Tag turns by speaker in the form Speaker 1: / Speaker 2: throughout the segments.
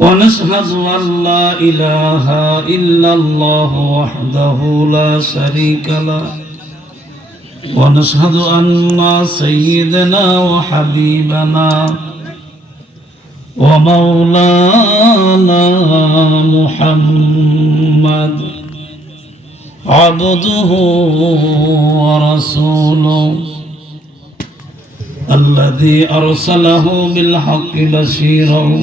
Speaker 1: ونشهد أن لا إله إلا الله وحده لا شريك له ونشهد أن سيدنا وحبيبنا ومولانا محمد عبده ورسوله الذي أرسله بالحق بشيرا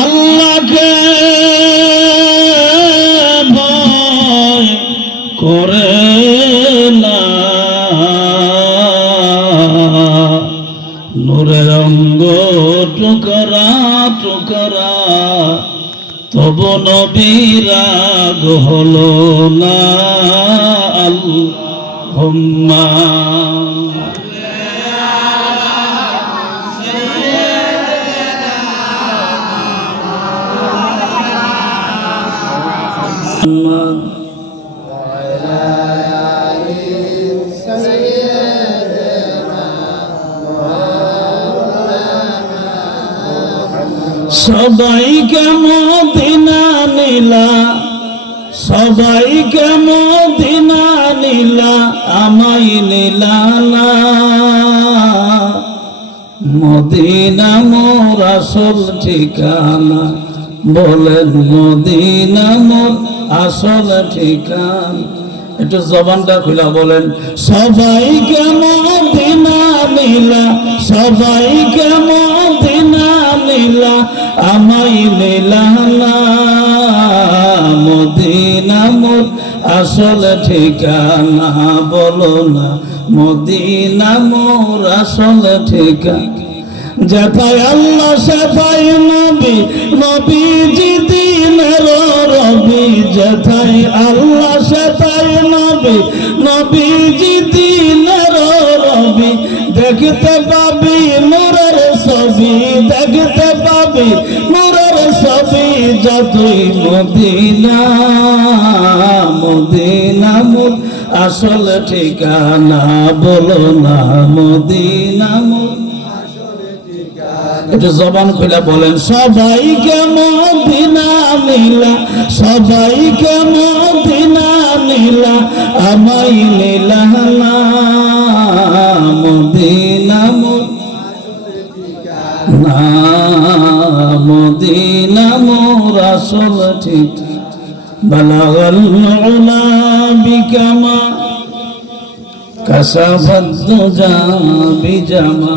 Speaker 1: আল্লাহকে ভয় করে না। নূরের অঙ্গ টুকরা টুকরা তব নবীরাগ হলো না। আল্লাহুম্মা। সবাইকে মদিনা নীলা? সবাইকে মদিনা নীলা? আমাই নীলা মদিনা মোর আসল ঠিকানা। বলেন মদিনা মোর আসল ঠিকান। একটু জবানটা খুলা বলেন। সবাইকে মদিনা নীলা সবাইকে মদিনা নীলা আমাই না। মদিনা মোর আসল ঠিকানা, বলো না। মদিনা মোর আসল ঠিকানা। যেথায় আল্লাহ সেথায় নবী, নবীজি দিনের রবি। যেথায় আল্লাহ সেথায় নবী, নবীজি দিনের রবি। দেখতে পাবি নূরের ছবি, দেখতে পাবি নূরের ছবি। যতই মদিনা মদিনা আসল ঠিকানা বলো না মদিনা মুর একটু জবান খুলে বলেন সবাইকে মদিনা নীলা সবাইকে মদিনা নীলা আমাই নীলা না মদিনা না মদিনা মোর আসল ঠিক। বলাগল নলা বিকামা কসাবদ্দু যা বিজামা।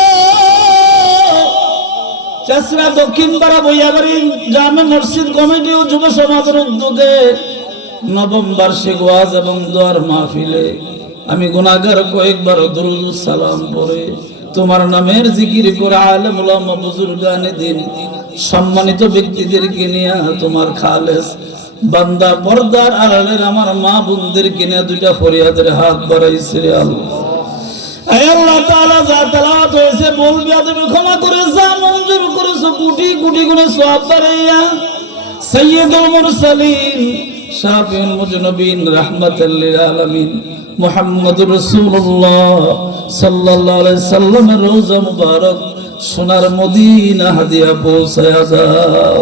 Speaker 1: চাষরা দক্ষিণ পাড়া বইয়াবাড়ি জামে মসজিদ কমিটি ও যুব সমাজের উদ্যোগে নবম বার্ষিক ওয়াজ এবং দোয়ার মাহফিলে আমি গুনাগার কয়েকবার দরুদ সালাম পড়ে। তোমার নামের জিকির করে আলেম উলামা বুজুর্গানে দিন। সম্মানিত ব্যক্তিদেরকে নিয়ে তোমার খালেস বান্দা পর্দার আড়ালের আমার মা বোনদেরকে নিয়ে দুইটা ফরিয়াদের হাত বাড়াইছে আল্লাহ। আল্লাহ তাআলা যা তেলাওয়াত হয়েছে বলবি তুমি ক্ষমা করে যা মঞ্জুর করেছো কোটি কোটি গুণে সওয়াব বাড়াইয়া সাইয়্যিদুল মুরসালিন শাফিউল মুজনবিন রাহমাতাল লিল আলামিন মুহাম্মদুর রাসূলুল্লাহ সাল্লাল্লাহু আলাইহি সাল্লামের রওজা মুবারক সোনার মদিনা হাদিয়া পৌঁছায়া দাও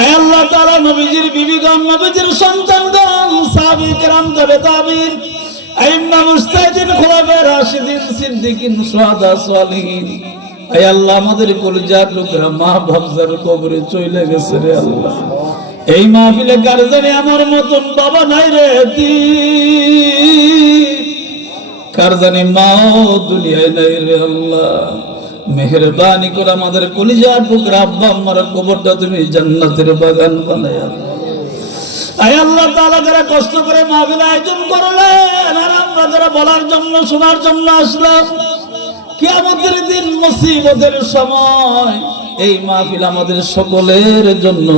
Speaker 1: আয় আল্লাহ তাআলা নবীজির বিবিগণ নবীজির সন্তানগণ সাহাবী کرام তবে তাবিন আইম্মা মুস্তাহিদিন খোলাফায়ে রাশিদিন সিদ্দিকিন শুহাদা সালিহিন আয় আল্লাহ, আমাদের কলিজার লোকেরা মা ভাবজার কবরে চলে গেছে রে আল্লাহ। এই মাহফিলে কার আমার মতন বাবা নাই রে মাও দুনিয়ায় নাই রে আল্লাহ। মেহরবানি করে আমাদের কলিজার টুকরা আব্বা আমার কবরটা তুমি জান্নাতের বাগান বানায়া আল্লাহ তাআলা যারা কষ্ট করে মাহফিল আয়োজন করলেন, আর আমরা যারা বলার জন্য, শোনার জন্য আসলাম, কিয়ামতের দিন মুসিবতের সময় এই মাহফিল আমাদের সকলের জন্য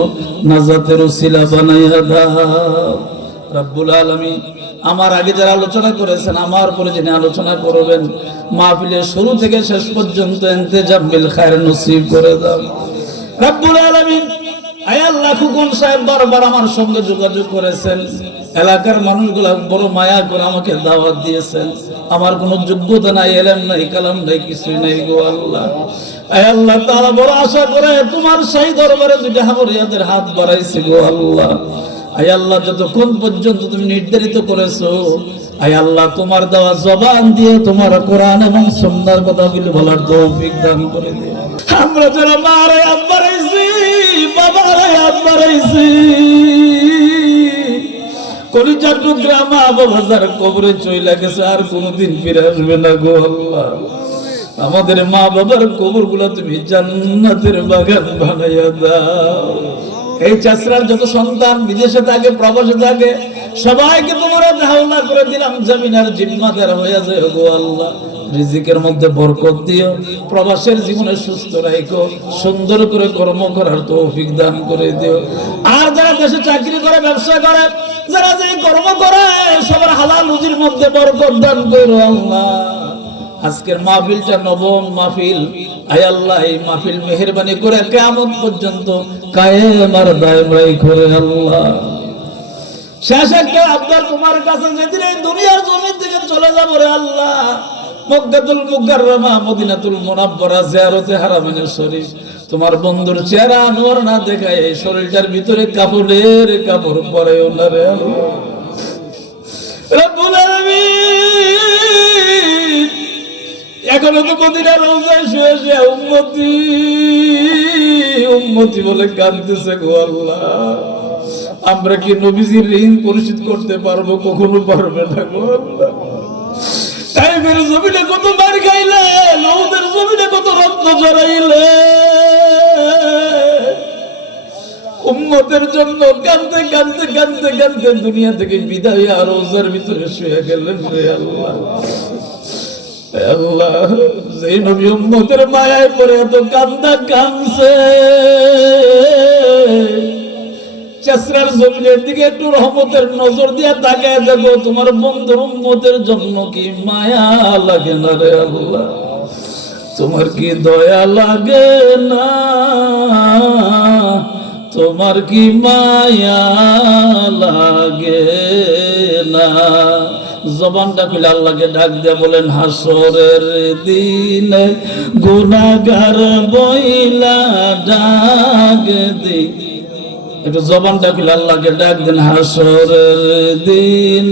Speaker 1: নাজাতের উসিলা বানাইয়া দাও। রব্বুল আলামিন, আমার আগে যারা আলোচনা করেছেন, আমার পরে যিনি আলোচনা করবেন, মাহফিলের শুরু থেকে শেষ পর্যন্ত ইন্তেজাম বিল খায়ের নসিব করে দাও। রব্বুল আলামিন খুকুন সাহেব বারবার আমার সঙ্গে যোগাযোগ করেছেন। এলাকার মানুষগুলা বড় মায়া করে আমাকে দাওয়াত দিয়েছেন। আমার কোনো যোগ্যতা নাই, এলেম নাই, কালাম নাই, কিছুই নাই গো আল্লাহ। আল্লাহ তারা বড় আশা করে তোমার সেই দরবারে দুইটা হামরিয়াদের হাত বাড়াইছে গো আল্লাহ। আয় আল্লাহ, যতক্ষণ পর্যন্ত তুমি নির্ধারিত করেছ আয় আল্লাহ, তোমার দেওয়া জবান দিয়ে তোমার কোরআন এবং সুন্দর কথাগুলি বলার তৌফিক দান করে দিও আমরা যারা মারে আব্বারাইছি বাবারে আব্বারাইছি কলিজার টুকরা মা বাবা যার কবরে চইলা গেছে, আর কোনোদিন ফিরে আসবে না গো আল্লাহ। আমাদের মা বাবার কবরগুলা তুমি জান্নাতের বাগান বানাইয়া দাও। এই চাষরার যত সন্তান, বিদেশে থাকে, প্রবাসে থাকে, সবাইকে তোমার ধারণা করে দিলাম জমিনার জিম্মাদার হয়ে যায় আল্লাহ, রিজিকের মধ্যে বরকত দিও, প্রবাসের জীবনে সুস্থ রাখো সুন্দর করে কর্ম করার তৌফিক দান করে দিও। আর যারা দেশে চাকরি করে, ব্যবসা করে, যারা যে কর্ম করে, সবার হালাল রুজির মধ্যে বরকত দান করো আল্লাহ। আজকের মাহফিলটা নবম মাহফিল। আয় আল্লাহ, এই মাহফিল মেহেরবানি করে কেমন পর্যন্ত কায়েম আর দায়েম করে আল্লাহ। শেষ একটা আব্বার তোমার কাছে, যেদিন এই দুনিয়ার জমি থেকে চলে রে আল্লাহ। মক্কাতুল মুকাররমা, মদিনাতুল জিয়ারতে শরীফ তোমার বন্ধুর চেহারা আনোয়ার না দেখায় এই শরীরটার ভিতরে কাপড়ের কাপড় পরেও না রে আল্লাহ। রব্বুল আলামিন! এখনও তো মদিনা রোজায় শুয়ে শুয়ে উম্মতি উম্মতি বলে কাঁদতেছে গো আল্লাহ। আমরা কি নবীজির ঋণ পরিশোধ করতে পারব? কখনো পারবে না গো আল্লাহ। কত খাইলে কত রক্ত জড়াইলে জন্য দুনিয়া থেকে বিদায় আর রোজার ভিতরে শুয়ে গেলেন আল্লাহ। আল্লাহ যে নবী উম্মতের মায়ায় পড়ে এত কান্দা কানছে চাষরার জমিনের দিকে একটু রহমতের নজর দিয়ে তাকায় দেখো, তোমার বন্ধুর উম্মতের জন্য কি মায়া লাগে না রে আল্লাহ? তোমার কি দয়া লাগে না? তোমার কি মায়া লাগে না? জবানটা খুলে আল্লাহকে ডাক দিয়ে বলেন, হাসরের দিনে গুনাগার বইলা ডাক দি। একটু জবানটা খুলে আল্লাহকে ডাক দেন, হাসরের দিন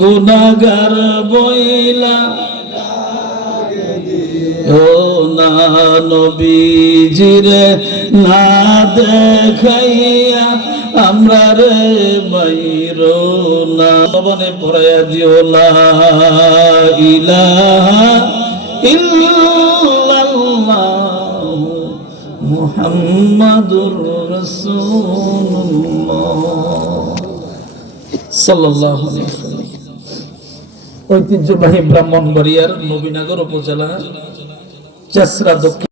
Speaker 1: গুনাগার বইলা ও না নবীজিরে না দেখাইয়া আমরা রে মাইরো না। পড়াইয়া দিও মুহাম্মাদুর রাসূলুল্লাহ। সাল্লাল্লাহু আলাইহি নবীনগর উপজেলা চেসরা দক্ষিণ